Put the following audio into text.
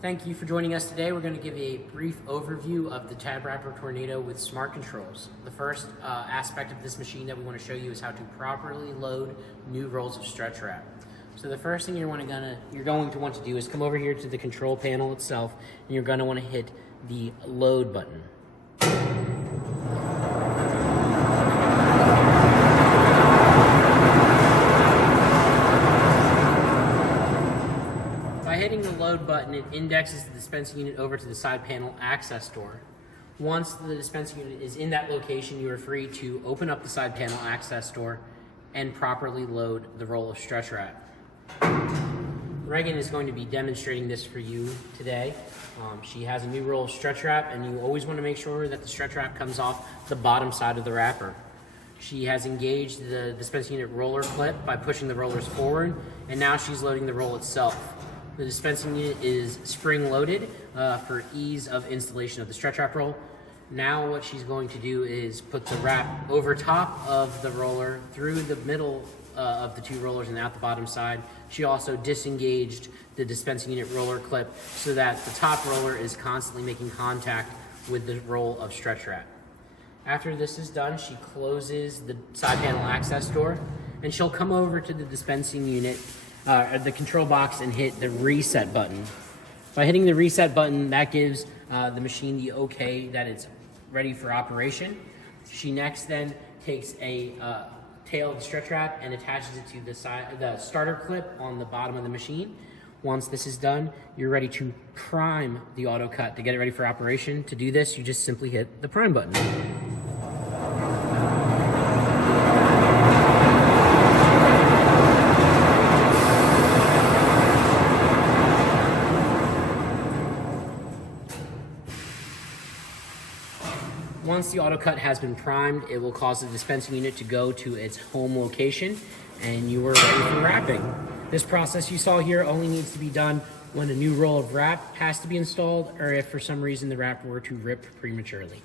Thank you for joining us today. We're going to give a brief overview of the Tab Wrapper Tornado with smart controls. The first aspect of this machine that we want to show you is how to properly load new rolls of stretch wrap. So the first thing you're going to want to do is come over here to the control panel itself, and you're going to want to hit the load button. By hitting the load button, it indexes the dispensing unit over to the side panel access door. Once the dispensing unit is in that location, you are free to open up the side panel access door and properly load the roll of stretch wrap. Reagan is going to be demonstrating this for you today. She has a new roll of stretch wrap, and you always want to make sure that the stretch wrap comes off the bottom side of the wrapper. She has engaged the dispensing unit roller clip by pushing the rollers forward, and now she's loading the roll itself. The dispensing unit is spring loaded for ease of installation of the stretch wrap roll. Now what she's going to do is put the wrap over top of the roller, through the middle of the two rollers and out the bottom side. She also disengaged the dispensing unit roller clip so that the top roller is constantly making contact with the roll of stretch wrap. After this is done, she closes the side panel access door, and she'll come over to the dispensing unit, the control box, and hit the reset button. By hitting the reset button, that gives the machine the okay that it's ready for operation. She next then takes a tail of the stretch wrap and attaches it to the starter clip on the bottom of the machine. Once this is done, you're ready to prime the auto cut to get it ready for operation. To do this, you just simply hit the prime button. Once the auto cut has been primed, it will cause the dispensing unit to go to its home location, and you are ready for wrapping. This process you saw here only needs to be done when a new roll of wrap has to be installed, or if for some reason the wrap were to rip prematurely.